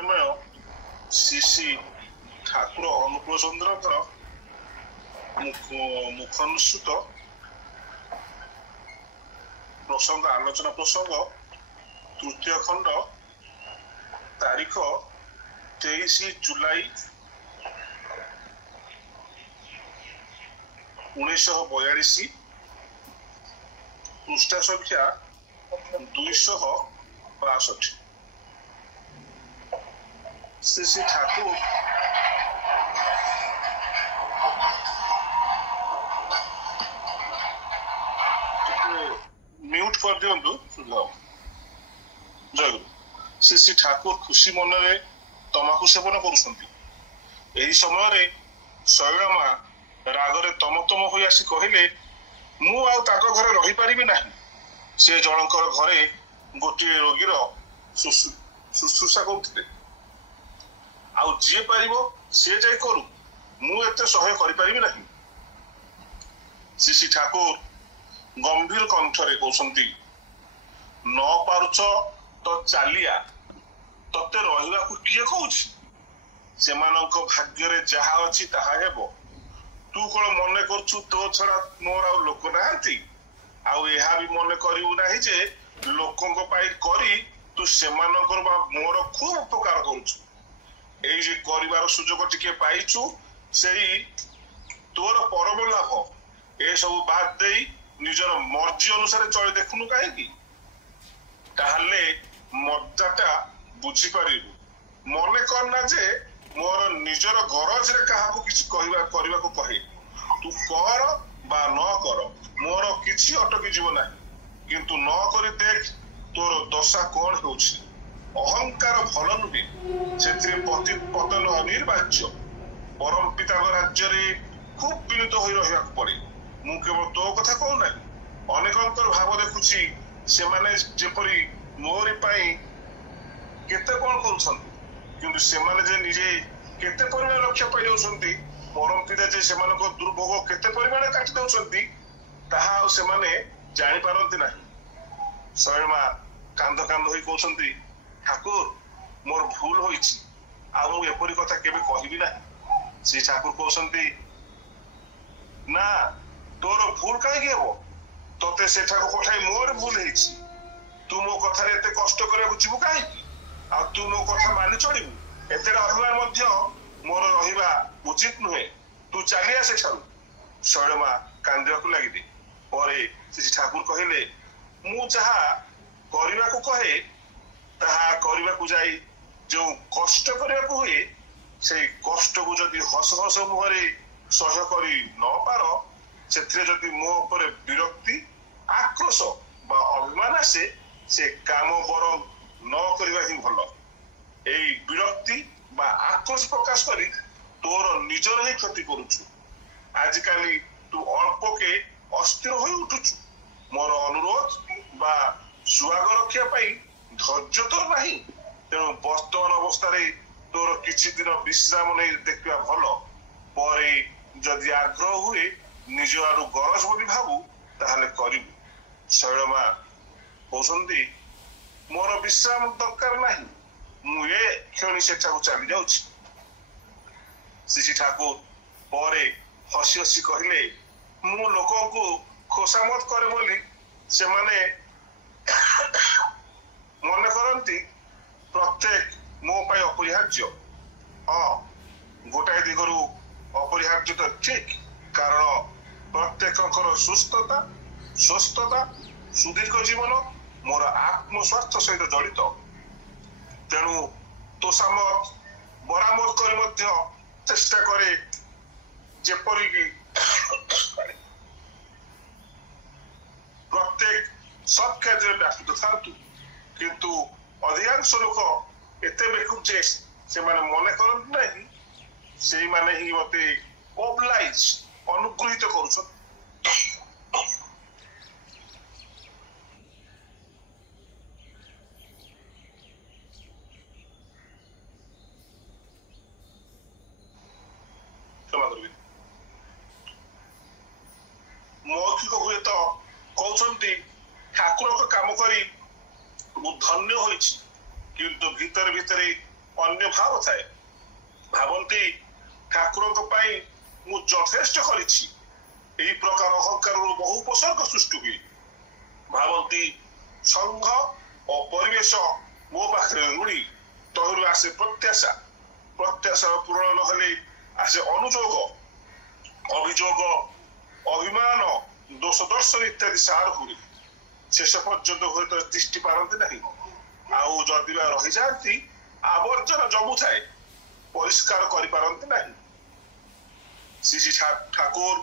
ପ୍ରେମୟ ଶ୍ରୀ ଶ୍ରୀ ଠାକୁର ଅନୁକୂଳ ଚନ୍ଦ୍ରଙ୍କର ମୁଖନିସୃତ ପ୍ରସଙ୍ଗ ଆଲୋଚନା ପ୍ରସଙ୍ଗ ତୃତୀୟ ଖଣ୍ଡ ତାରିଖ 23 ଜୁଲାଇ 1942 ପୃଷ୍ଠା ସଂଖ୍ୟା 262। ଶ୍ରୀ ଶ୍ରୀ ଠାକୁର म्यूट कर दियंतु जय गुरु। श्री श्री ठाकुर खुशी मनरे तमाकू सेवन करुछंती। एही समय रे शैलमा रागरे तमतम होई आसी कहिले मु आ ताको घरे रही परिबि नाही। से जनकर घरे गोटे रोगीर शुश्रूषा करथिले। आ जे परिबो से जाय करू मु एते सहय करि परिबि नाही। श्री श्री ठाकुर गंभीर कंठरे कहते न पारुच तो चलिया तते रहिबा को किए कहूछि से भाग्य जहा अच्छी ताहा हेबो। तू कौन मन करछु तो छड़ा मोर आ लोक नाहंती आउ एहा भी मन करिउ नाही जे लोकंक पाई करी तू सेमानकर बा मोर खूब उपकार करूछु। एई जे करिवार सुजोग टिके पाइछु सेई तोर परम लाभ ए सब बात देई निजर मर्जी अनुसार चली देखुनु कहीं ताहले मजाटा बुझी पारिबु। मने करना जे मोर निजर गरज रे काहाकू किछि कहिबा करबा को कहे तू कर बा न कर मोर किछि अटकी जीव नाही। किंतु न करी देख तोर दशा कोन होउछि। अहंकार भल नुहे सेथिरे पतन अनिर्वाच्य। परम पिता राज्य रे खूब पीड़ित होई रहिया पड़े। मु केवल तो कथा कहू ना अनेकंकर भाव देखुची से माने जेपरी मोरी पाई केते कोन करूछन किंतु से माने जे निजे केते परिमाण रक्षा पाई जाउछंती परम पिता जे से मानको दुर्भोग केते परिमाण काटि दउछंती ताहा से माने जानि पारंती नाही। शैलमा कांद कांद होई कहउछंती ठाकुर मोर भूल होईछि आ मु एपरी कथा केबे कहिबि ना। श्री ठाकुर कहउछंती ना तोर भूल कहीं हेबो तोते सेठाको पठाई मोर भूल हेछि। तू मो कथा रे एते कष्ट करे बुझिबु काहे आ तू मो कथा मानि चलिबु एते अभिमान मध्य मोर रहिबा उचित नुहे। तू चलिया सेठारु। शैलमा कांदिबाकू लागिदे परे श्री ठाकुर कहिले मु जहा करिबाकू कहे ताहा करिबाकू जाई जो कष्ट करिबाकू हुए से कष्ट को जदि हस हस मुहरे सहय करी न पार से जदि मो ऊपर विरक्ति आक्रोश बा अभिमान आसे से काम बर न करबा ही भल। एई विरक्ति बा आक्रोश प्रकाश करी तोर निजर ही क्षति करूछु। आजिकाली तू अल्प के अस्थिर होई उठुछु। मोर अनुरोध बा सुआग रक्षा पाई धैर्य तोर नाही। तेणु वर्तमान अवस्था रे तोर किछि दिन विश्राम नै देखिबा भल। परे जदि आग्रह हुए निज आरु गरज बोली भाबू ताहले करिबु। शैलमा कहउछंती मोर विश्राम दरकार नाही मु ए क्षणी सेठाकू चली जाउछि। श्री ठाकुर परे हसी हसी कहिले मु लोकंकू खोसामत करे बोली से माने मन करंती प्रत्येक मो पाई अपरिहार्य। हाँ गोटाए दिगरु अपरिहार्य तो ठीक कारण प्रत्येककर सुस्थता स्वस्थता सुदीर्घ जीवन मोर आत्म स्वास्थ्य सहित जड़ित। तेणु तोषामत बरामत कर चेष्टा करे जेपरी प्रत्येक सब क्षेत्र में व्यापृत थांतु किंतु अधिकांश लोक एते बेकुब जे से माने मने करत नाही से माने ही मते ओबलाइज अनुग्रहित करूछन। मौखिक हुए तो कहते ठाकुर काम करी धन्य होइछि किंतु भीतर भीतर अन्य भाव थाए भावती ठाकुर मु यथेष्ट करी प्रकार अहंकार बहु उपसर्ग सृष्टि हुए भावती संघ और परिवेश मो पाखे ऋणी तहरु आसे प्रत्याशा प्रत्याशा पूरण नहले आसे अनुजोग अभियोग अभिमान दोष दर्शन इत्यादि सार हुए शेष पर्यंत हुए तो तिष्टि पारती नहीं आउ जदि रही जाती आवर्जन जमु थाए परिष्कार करि पारती नहीं श्री ठाकुर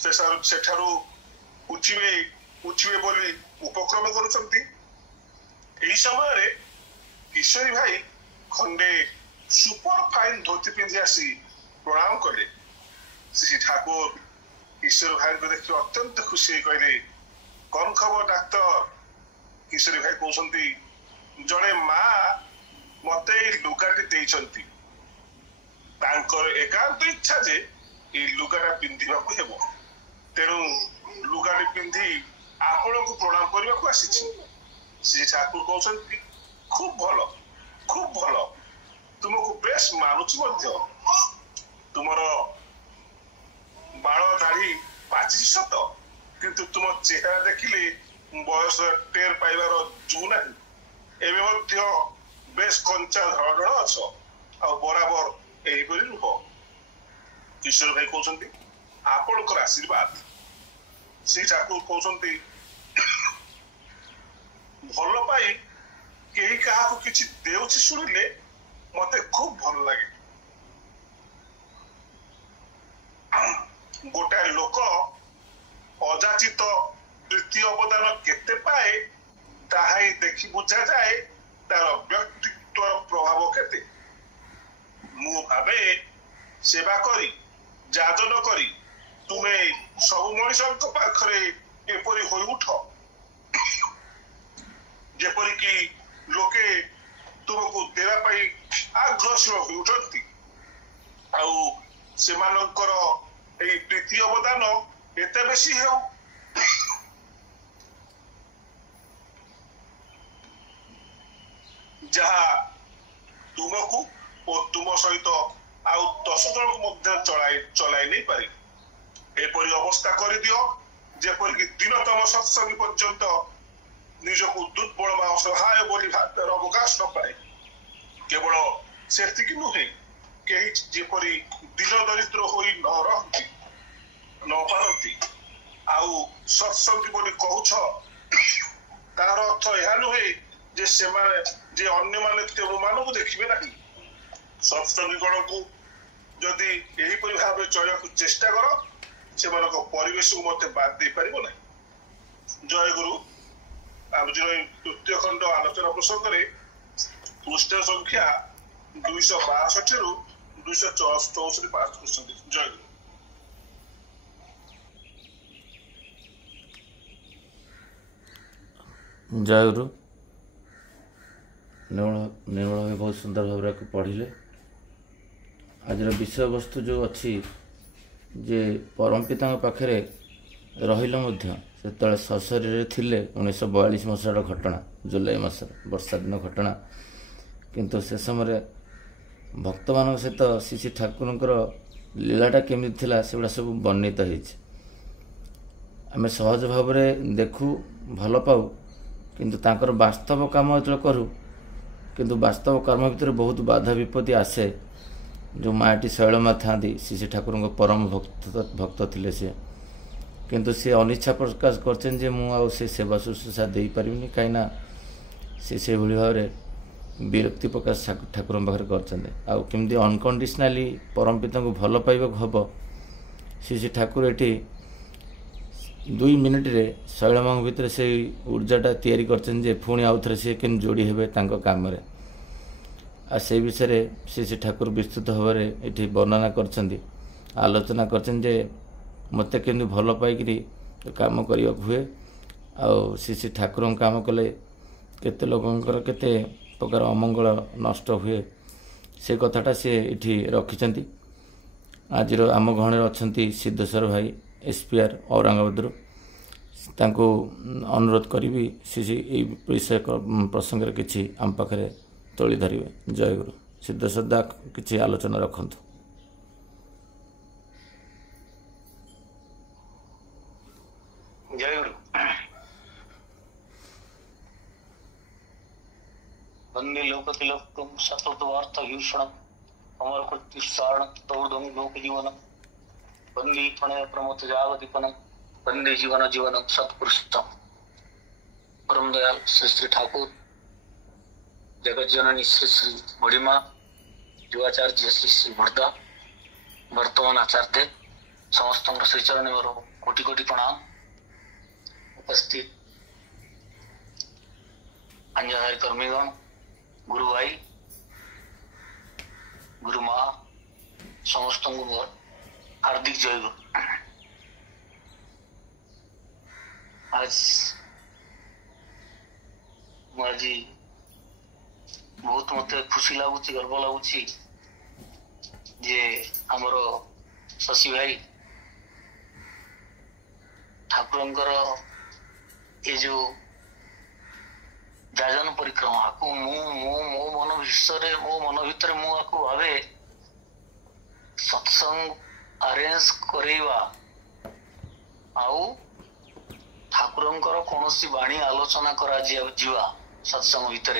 सेठारु उठिबे बोली उपक्रम करुछंती एही समय रे किशोरी भाई खंडे सुपर फाइन धोती पिंधि आसी प्रणाम कले श्री ठाकुर किशोरी भाई को देखि अत्यंत खुशी कहले कौन खबर डाक्टर किशोरी भाई कहते जड़े माँ मते लुगाटी देइछंती तांकर एकांत इच्छा जे ए लुगाटा पिंधिबाकू हेबो तेणु लुगाटी पिंधि आपण को प्रणाम करने को आसी श्री ठाकुर कहते खूब भल तुमको बेस मानुची तुमर बाल दाढ़ी पाची सत किंतु तुम चेहरा देखिले बयस टेर पाइबार जू ना एवं बेस कंचा धड़ अछ आ बराबर एहीपरि रुह किशोर भाई कहते आपणकर आशीर्वाद श्री ठाकुर कहते भल पाई कहीं क्या किसी देउछि शुणिले मते खूब भल लगे गोटाए लोक अजाचित तृतीय अवदान केते पाए ताहाई देखि बुझा जाए तार व्यक्तित्व प्रभाव केते मु भावे सेवा करी जाजन करी तुमे सब मनुष्य पाखरे एपरी होई उठ जेपरी कि लोके तुमको देवा पाई आग्रहशील होई उठती आउ सेमानंकर एई प्रीति अवदान एते बेसी हेउ जहा तुमको और तुम सहित आउ 10 जन को चलाई नहीं पारे एपरी अवस्था कर दियो जेपरी कि दिनतम सत्संग पर्यंत निजको दुर्बल बा असहाय बोली भातर अवकाश न पाए केवल सेतिकी नुहे कई जेपरी दिन दरिद्र होई न रहती न पारती आउ सत्संग बोली कहूछ तार अर्थ यह नुहे जे सेमाने जे अन्य माने तेमु मानकु देखिबे नाही सत्संगी गण को जदि एही परि भाबे चलैको चेष्टा कर सेमानक परिवेश को मते बात दे परिबो नाही जय गुरु आज तृतीय खंड आलोचना प्रसंग में पृष्ठ संख्या 262 रु 264 पाठ कर जय गुरु। जय गुरु निर्मल भाई बहुत सुंदर भाव पढ़िले आज विषय वस्तु जो अच्छी जे परम पिता पाखे रही से सशरीर थिले 1942 मसीहार घटना जुलाई मास वर्षा दिन घटना किंतु से समय भक्त मान सहित श्री ठाकुर लीलाटा केमी थिला सेगुड़ा सब वर्णित आम सहज भाव देखू भल पाऊ किंतु तांकर वास्तव काम जो करूँ किंतु वास्तव कर्म भितर बहुत बाधा विपत्ति आसे जो माटी शैलमा था श्री ठाकुर परम भक्त थिले से किंतु सी अनिच्छा प्रकाश कर मुझे सेवा शुश्रूषा दे पारिनी कहीं से भाव में विरक्ति प्रकाश ठाकुर पाखे करमती अनकंडीशनाली परम पिता को भल पाइबा हम श्री ठाकुर ये 2 मिनिट रे शैलमा भितर से ऊर्जाटा तैयारी कर पुणी आउ थे सी के जोड़ी हे काम से विषय श्री ठाकुर विस्तृत भाव ये वर्णना कर आलोचना कर मत केमती भल पाई काम करने हुए आउ श्री ठाकुर काम कले केते लोकंकर केते प्रकार अमंगल नष्ट हुए से कथाटा सी ये रखिंट आज आम गहण अच्छा सिद्धेश्वर भाई एसपीआर औरंगाबाद अनुरोध करी विषय प्रसंग किसी आम पाखे तोली धरिवे। जय गुरु। ସିଦ୍ଧଶ୍ରଦ୍ଧା କିଛି ଆଲୋଚନା ରଖନ୍ତୁ। ଜୟ ଗୁରୁ। वंदे लोकतिलकं सततवार्थभूषणम् अमरकृत्युस्सारणतौर्धं लोकजीवनं वंदे प्रणय प्रमोदजागदीपनं वंदे जीवन जीवनं सत्पुरुषं। परम दयाल श्री श्री ठाकुर जगत जननी श्री श्री बड़ीमा युवाचार्य श्री श्री बड़दा वर्तमान आचार्य समस्त श्रीचरण मोर कोटि कोटि प्रणाम। उपस्थित अंजहारी कर्मीगण, गुरु भाई, गुरु माँ, समस्त मोर हार्दिक जय गुरु। आज मुझे बहुत मत खुशी लगुच, गर्व लगुच जे आमर शशि भाई ठाकुरंकर ये जो जाजन परिक्रमा को मो मन भितर मुझे भावे सत्संग अरेंज करवा आउ ठाकुरंकर कौन सी बाणी आलोचना करा जीवा सत्संग भितर,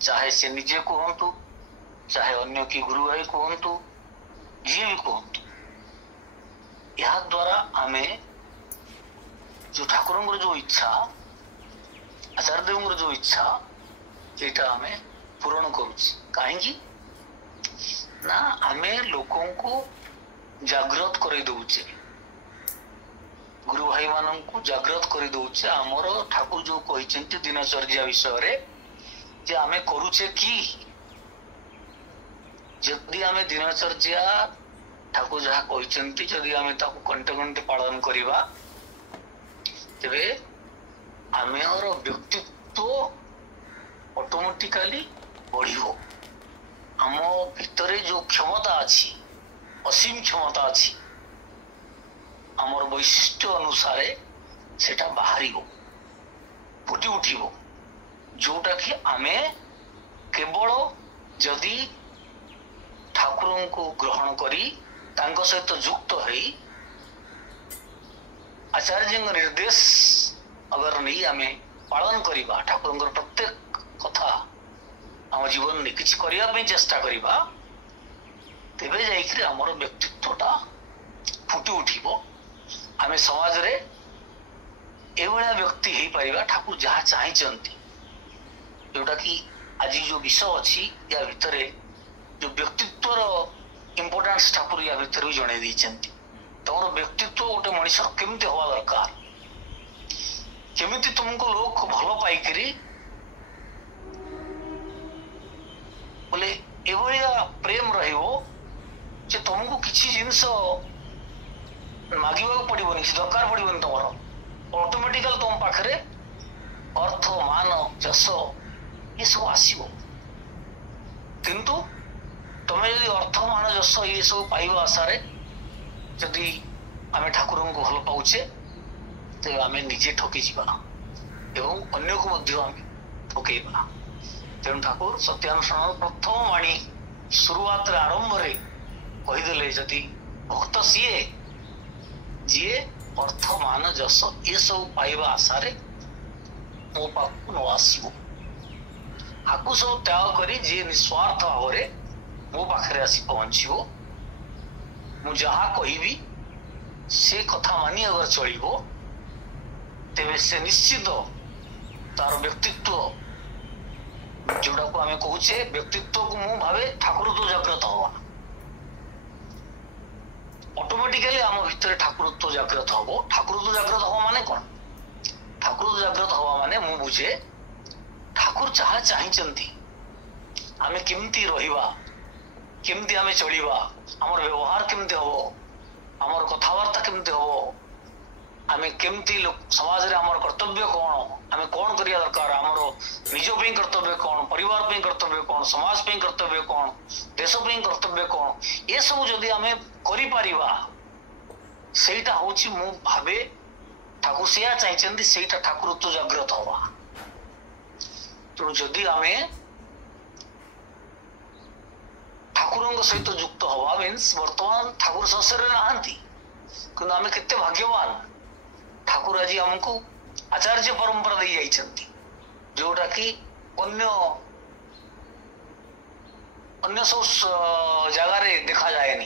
चाहे से निजे कहतु चाहे अन्य की गुरु भाई कहतु जी भी कहतु, या द्वारा आमे जो ठाकुरंकर जो इच्छा आचार्य देव जो इच्छा ये आमे पूरण करुच। कहीं ना आमे लोकों को जागृत कर दौचे, गुरु भाई मान को जागृत कर दौचे। आमर ठाकुर जो कहते दिनचर्या विषय जे आमे करुचे कि जदि आमे दिनचर्या ठाकुर जहाँ कहते जदि आमे ताको घंटे घंटे पालन करिबा तेबे आमेर व्यक्तित्व ऑटोमेटिकली बढ़िबो। आम भितरे जो क्षमता अच्छी, असीम क्षमता अच्छी, आमर वैशिष्ट्य अनुसार सेटा बाहरिबो, फुटी उठिबो, जोटा कि आमे केवल जदि ठाकुरों को ग्रहण करी तांको सहित युक्त है आचार्य निर्देश अगर नहीं आमे पालन करिबा, ठाकुरंकर प्रत्येक कथा आम जीवन में किछि करिया पे चेष्टा करिबा, तेबे जाइकरी हमर व्यक्तित्वटा फुटी उठिबो। आमे समाज रे एवढा व्यक्ति हेई परिबा ठाकुर जहाँ चाहिचंती, जोटा कि आज जो विषय अच्छी या भितरे जो व्यक्तित्वर इम्पोर्टेंस ठाकुर या भितर भी जणे दैछंती। तमर व्यक्तित्व गोटे मनीष केमती हवा दरकार, केमिति तुमको लोक भल पाइकरी बोले एभलिया प्रेम रहिबो जे तुमको किछि जिंस मागिबा पड़िबोनी, कि दरकार पड़िबोनी, तुमर ऑटोमेटिकल तुम पाखरे अर्थ मान जस ये सब आसीबो। किंतु तुम्हें यदि अर्थ मान जस ये सब पाइबा आशारे जदि आमे ठाकुरन को भल पाउचे तेबे आमे निजे ठकी जीवा एवं अन्य को मध्य आमे ठकेइबा। तेणु ठाकुर सत्यानुष्ठान प्रथम वाणी शुरुआत आरंभ रे कहीदेले जदि भक्त सीए जी अर्थ मान जस ये सब पाइबा आशारे मो पाखु न आसीबो, आकु सब त्याग करी जी निस्वार्थ भाव मो पाखरे आसी पहुंचो, मु जहाँ कहबी से कथा मानी अगर चलिबो तेबे से निश्चित तार व्यक्तित्व जोड़ा को आमे कहूचे व्यक्तित्व को मु भावे ठाकुरत्व जागृत हवा, ऑटोमेटिकली आम भितर ठाकुरत्व जागृत हबो। ठाकुरत्व जागृत हवा माने कौन? ठाकुरत्व जागृत हवा माने मु बुझे ठाकुर जहाँ चाहिचंती आमे केमती रहिबा, केमती आमे चलिबा, हमर व्यवहार केमती हबो, हमर कथावार्ता केमती हबो, आमे केमती समाज रे हमर कर्तव्य कोन, आमे कोन करिया दरकार, हमर निज पे कर्तव्य कोन, परिवार पे कर्तव्य कोन, समाज पे कर्तव्य कोन, देश पे कर्तव्य कोन, ये सब जदि आमे करि परिबा सेटा होची मु भाबे ठाकुर सेया चाहिचंदी सेटा ठाकुरत्व जागृत हवा। तो जदि आमे ठाकुर सहित युक्त हवा मीन्स वर्तमान ठाकुर संसार नहांती कि आम केते भाग्यवान ठाकुर आज आमको आचार्य परंपरा दे जाइछंती जोटा कि अन्य अन्य सब जगार देखा जाए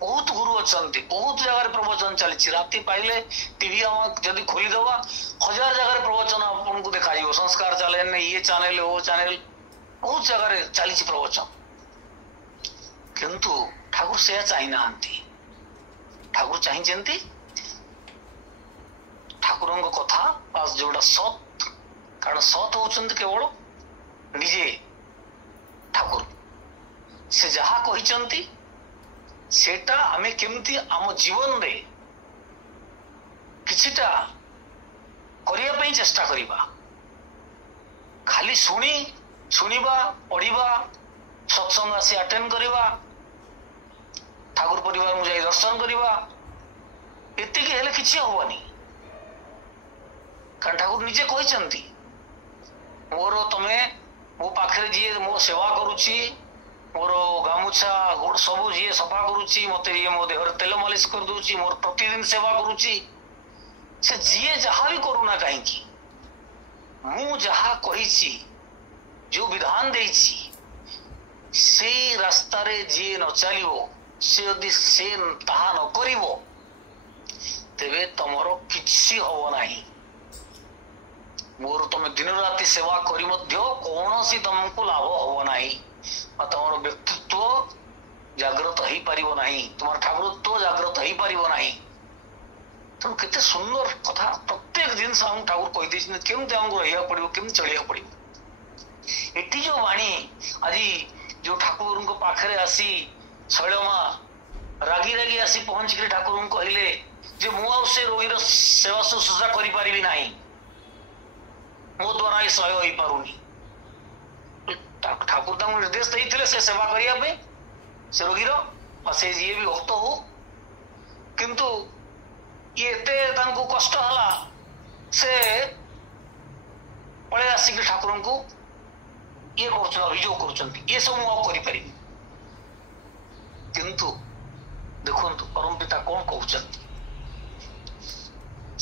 बहुत गुरु अच्छा बहुत जगार प्रवचन चली राति पाइले टीवी जदि खोलीदवा 1000 जगार प्रवचन आपको देखा संस्कार चैनल ये चैनल वो चैनल बहुत जगार चली प्रवचन किंतु ठाकुर से चाहिना ठाकुर चाहिए ठाकुर कथा बास जोड़ा सत कारण सत होचंती केवल निजे ठाकुर से जहा कहिचंती सेटा आमे केमती आम जीवन रे किछिटा करिया पई चेष्टा करिबा खाली सुनिबा पढ़िबा सत्संग आसी अटेंड करिबा ठाकुर परिवार मु जाई दर्शन करिबा एतिकी हेले किछि होबनी कारण ठाकुर निजे कहिचंती मोर तमे मो पाखरे जी मो सेवा करूची मोर गामुछा गोड़ सब जी सफा करूची मते ये मो देहर तेल मालिश कर दूची मोर प्रतिदिन सेवा करूची से जी जहा भी करूना कहीं मु जहा कहिची जो विधान देइची से रास्ता रे जी न चलिवो से यदि से ताहा न करिवो तेबे तमरो किछि होबो नाही मोर तुम दिन राति सेवा करी मध्य कौनसी तुमको लाभ होबो नाही तुम व्यक्तित्व जागृत हो पारिबो नाही तुम ठाकुरत्व जागृत हो पारिबो नाही तुम केते सुंदर कथा प्रत्येक दिन हम ठाकुर कहि दैछन केमते हमको रहिया पड़िबो केम चलिया पड़िबो एटी जो वाणी आज जो ठाकुर को पाखरे आसी शैलमा रागी रागी आसी पहुंच के ठाकुर को कहले जे मु आ से रोगीर सेवा शुश्रूषा करि पारिबी नाही मो द्वारा सहाय हो पारुनी ठाकुर तक निर्देश देते से सेवा करने से रोगीर से जी भी भक्त हो किंतु ये कष्ट हला से पड़े आसिक ठाकुर को ये अभियोग कर ये सब मुझे किंतु देखु परम पिता कौन कहते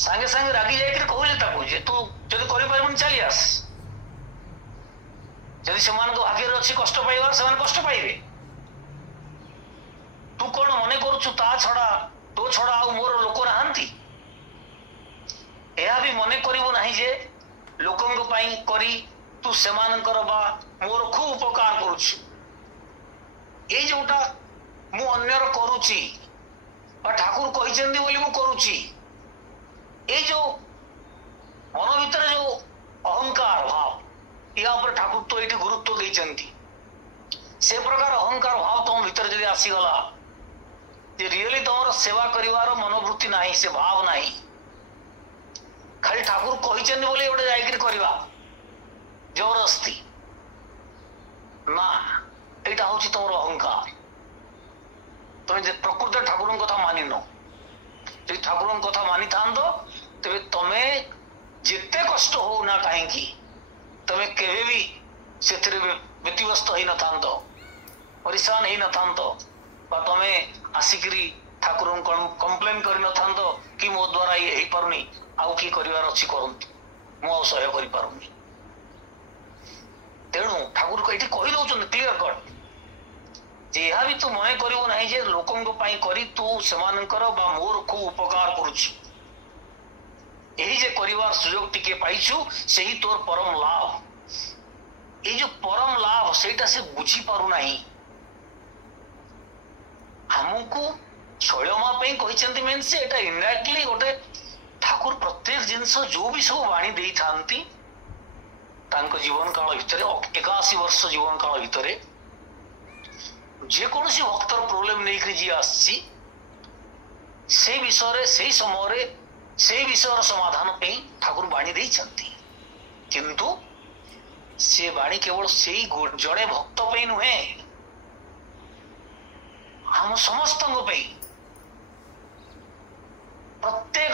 सांगे सांगे रागी जाकर कहले तू जब कर चली आस जदि से भाग्य अच्छी कष्ट पाइबार से कष्ट पाइबे तू कौन मन करुचु ता छड़ा तो छड़ा आ मोर लोक नहांती यह भी मन करिवो नाही जे लोकंग पई करी तू सेमानकर बा मोर खूब उपकार करुचु ए जोटा मु अन्यर करुची बा ठाकुर कहिसेंदी बोली मु करुची ए जो मन भीतर जो अहंकार भाव या पर ठाकुर तो ये गुरुत्व देइचंती से प्रकार अहंकार भाव तुम भीतर जदि आसीगला जे रियली तुम सेवा करिवार मनोवृत्ति नाही से भाव नाही खाली ठाकुर कहिचंदी बोली एवढे जायकिर करवा जबरदस्ती ना एटा होची तुम अहंकार तुम जे प्रकृत ठाकुर कथा मानि न जे ठाकुर कथा मानि थांदो तबे तमे जिते कष्ट हो ना कहीं तमे केवे भी से व्यतिव्यस्त ही न था परेशान ही न था तमे आसिकी ठाकुर कंप्लेन कर न था कि मो द्वारा ये हो पारुनी आउ किए करार अच्छी करतु मु सह्य कर पारुनी तेणु ठाकुर ये कहीदे क्लीयर कट जे यह भी तू मन करू ना जे लोकों करी तू से मोर खूब उपकार करुछु यही जे करिवार सुयोग टिके पाइछु से ही तोर परम लाभ ये जो परम लाभ सेटा से बुझी पारु नाही हमको शैलमा पे कहिसेंती मीन से एटा इनडायरेक्टली गोटे ठाकुर प्रत्येक जिनस जो भी सब वाणी देई थांती तांको जीवन काल भितर 81 वर्ष जीवन काल भितर जे कोनसी भक्तर प्रॉब्लम नहीं करी जी आसी से विषय से समय से विषय समाधान पे ठाकुर वाणी देइछंती किंतु से वाणी केवल से जड़े भक्त पे नुहे हम समस्त पे प्रत्येक